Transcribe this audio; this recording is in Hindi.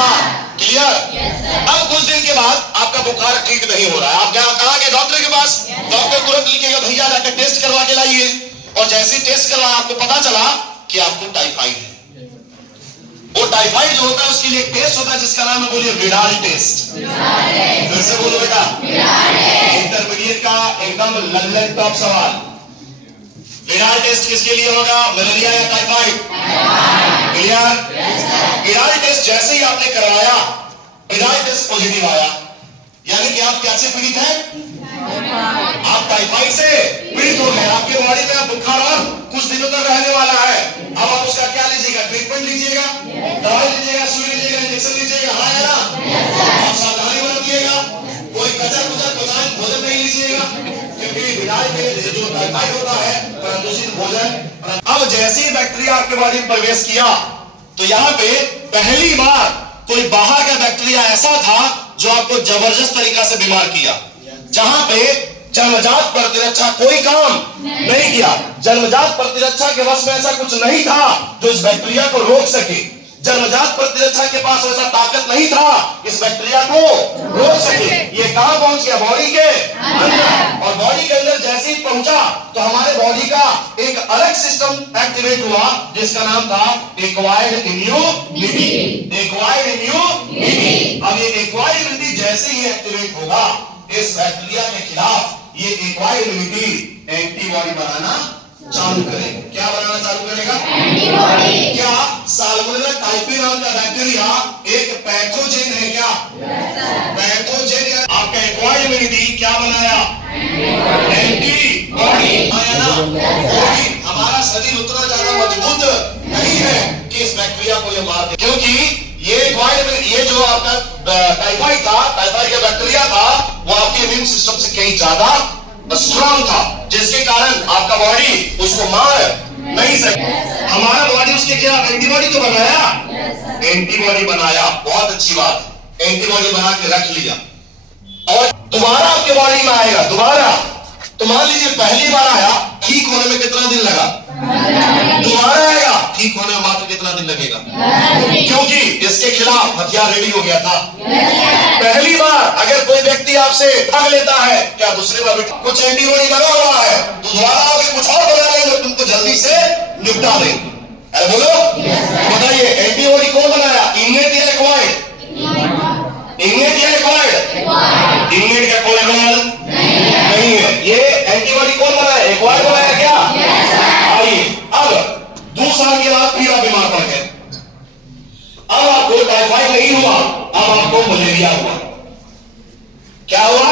बुखार। क्लियर? अब कुछ दिन के बाद आपका बुखार ठीक नहीं हो रहा है, आप कहाँ गए? डॉक्टर के पास। डॉक्टर तुरंत लिखेगा भैया जाकर टेस्ट करवा के लाइए, और जैसे ही टेस्ट करवाया आपको पता चला कि आपको टाइफाइड है। वो टाइफाइड जो होता है उसके लिए एक टेस्ट होता है जिसका नाम है, बोलिए, विडाल टेस्ट। फिर से बोलो बेटा, इंटरमीडिएट का एकदम लल्लन टॉप सवाल, विडाल टेस्ट किसके लिए होगा? मलेरिया या टाइफाइड? क्लियर? विडाल टेस्ट जैसे ही आपने करवाया, विडाल टेस्ट पॉजिटिव आया, यानी कि आप क्या से पीड़ित हैं? आप टाइफाइड से पीड़ित हो गए। आपके बॉडी में बुखार और कुछ दिनों तक रहने वाला है। अब आप उसका क्या लीजिएगा? ट्रीटमेंट लीजिएगा, दवाई लीजिएगा, सुई लीजिएगा, इंजेक्शन लीजिएगा, हाँ है ना? आप सावधानी बरतिएगा, कोई कचर कुचर भोजन नहीं लीजिएगा, क्योंकि विडाल टेस्ट जो टाइफाइड होता है प्रदूषित भोजन। अब जैसे ही बैक्टीरिया आपके बॉडी में प्रवेश किया तो यहाँ पे पहली बार कोई बाहर का बैक्टीरिया ऐसा था जो आपको जबरदस्त तरीका से बीमार किया, जहां पे जन्मजात प्रतिरक्षा कोई काम नहीं किया। जन्मजात प्रतिरक्षा के वश में ऐसा कुछ नहीं था जो इस बैक्टीरिया को रोक सके। जन्मजात प्रतिरक्षा के पास ऐसा ताकत नहीं था इस बैक्टीरिया को रोक सके। ये कहां पहुंच गया? बॉडी के अंदर। और बॉडी के अंदर जैसे ही पहुंचा तो हमारे बॉडी का एक अलग सिस्टम एक्टिवेट हुआ जिसका नाम था एक्वायर्ड इम्यूनिटी। Acquired immunity. अब ये एक्वायर्ड इम्यूनिटी जैसे ही एक्टिवेट होगा इस बैक्टीरिया के खिलाफ, ये एक्वायर्ड इम्यूनिटी एंटीबॉडी बनाना चालू करेगा। क्या बनाना चालू करेगा? एंटीबॉडी। क्या साल्मोनेला टाइफी नाम का बैक्टीरिया एक पैथोजेन है? क्या पैथोजेन? आपका एक्वायर्ड इम्यूनिटी क्या बनाया? एंटीबॉडी आया ना। हमारा शरीर उतना ज्यादा मजबूत नहीं है कि इस बैक्टीरिया को ये मार दे, क्योंकि ये जो आपका टाइफाइड था, टाइफाइड का बैक्टीरिया था, वो आपके इम्यून सिस्टम से कहीं ज्यादा स्ट्रॉन्ग था, जिसके कारण आपका बॉडी उसको मार नहीं सके। हमारा बॉडी उसके क्या एंटीबॉडी तो बनाया, एंटीबॉडी बनाया, बहुत अच्छी बात, एंटीबॉडी बना के रख लिया और दोबारा आपके बॉडी में आएगा। दोबारा तो मान लीजिए पहली बार आया, ठीक होने में कितना दिन लगा? दोबारा आएगा, ठीक होने में मात्र कितना दिन लगेगा? क्योंकि इसके खिलाफ हथियार रेडी हो गया था। पहली बार अगर कोई व्यक्ति आपसे ठग लेता है, क्या दूसरी बार कुछ एंटीबॉडी बना हुआ है तो दोबारा आगे कुछ और बना लेंगे, तुमको जल्दी से निपटा देंगे। अरे बोलो, बताइए एंटीबॉडी कौन बनाया? इनेट या एक्वायर्ड? इनेट या एक्वायर्ड? इनेट का कोई रोल नहीं है। ये एंटीबॉडी कौन बनाया? एक्वायर्ड बनाया क्या? आइए अब 2 साल के बाद फिर आप बीमार पड़ गए। अब आपको टाइफाइड नहीं हुआ, अब आपको मलेरिया हुआ। क्या हुआ?